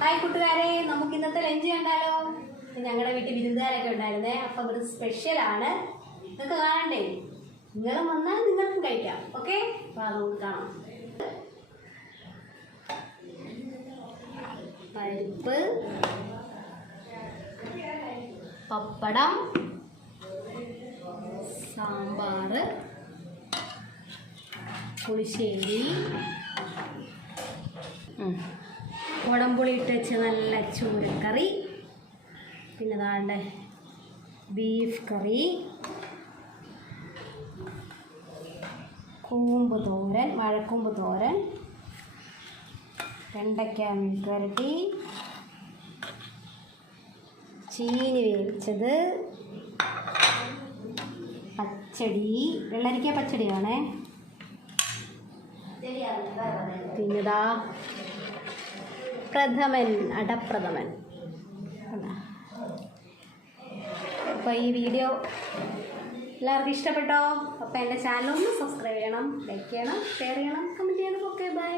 Hi കൂട്ടുകാരെ, നമുക്ക് ഇന്നത്തെ ലഞ്ച് കണ്ടാലോ? ഞങ്ങളുടെ വീട്ടിൽ വിരുന്നുകാരൊക്കെ ഉണ്ടായിരുന്നേ. അപ്പം ഒരു സ്പെഷ്യലാണ്, നിങ്ങൾക്ക് കാണണ്ടേ? നിങ്ങളും വന്നാൽ നിങ്ങൾക്കും കഴിക്കാം. ഓക്കെ, അപ്പോൾ നമുക്ക് കാണാം. പരിപ്പ്, പപ്പടം, സാമ്പാർ, പുളിശ്ശേരി, കുടംപുളി ഇട്ട് വെച്ച് നല്ല ചൂരക്കറി, പിന്നെ ദാണ്ടെ ബീഫ് കറി, കൂമ്പ് തോരൻ, മഴക്കൂമ്പ് തോരൻ, വെണ്ടയ്ക്ക മെഴുക്കുവരട്ടി, ചീനി വേവിച്ചത്, പച്ചടി, വെള്ളരിക്ക പച്ചടിയാണേ, പിന്നെതാ പ്രഥമൻ, അടപ്രഥമൻ. അപ്പോൾ ഈ വീഡിയോ എല്ലാവർക്കും ഇഷ്ടപ്പെട്ടോ? അപ്പോൾ എൻ്റെ ചാനൽ ഒന്ന് സബ്സ്ക്രൈബ് ചെയ്യണം, ലൈക്ക് ചെയ്യണം, ഷെയർ ചെയ്യണം, കമൻറ്റ് ചെയ്യണം. Okay, by.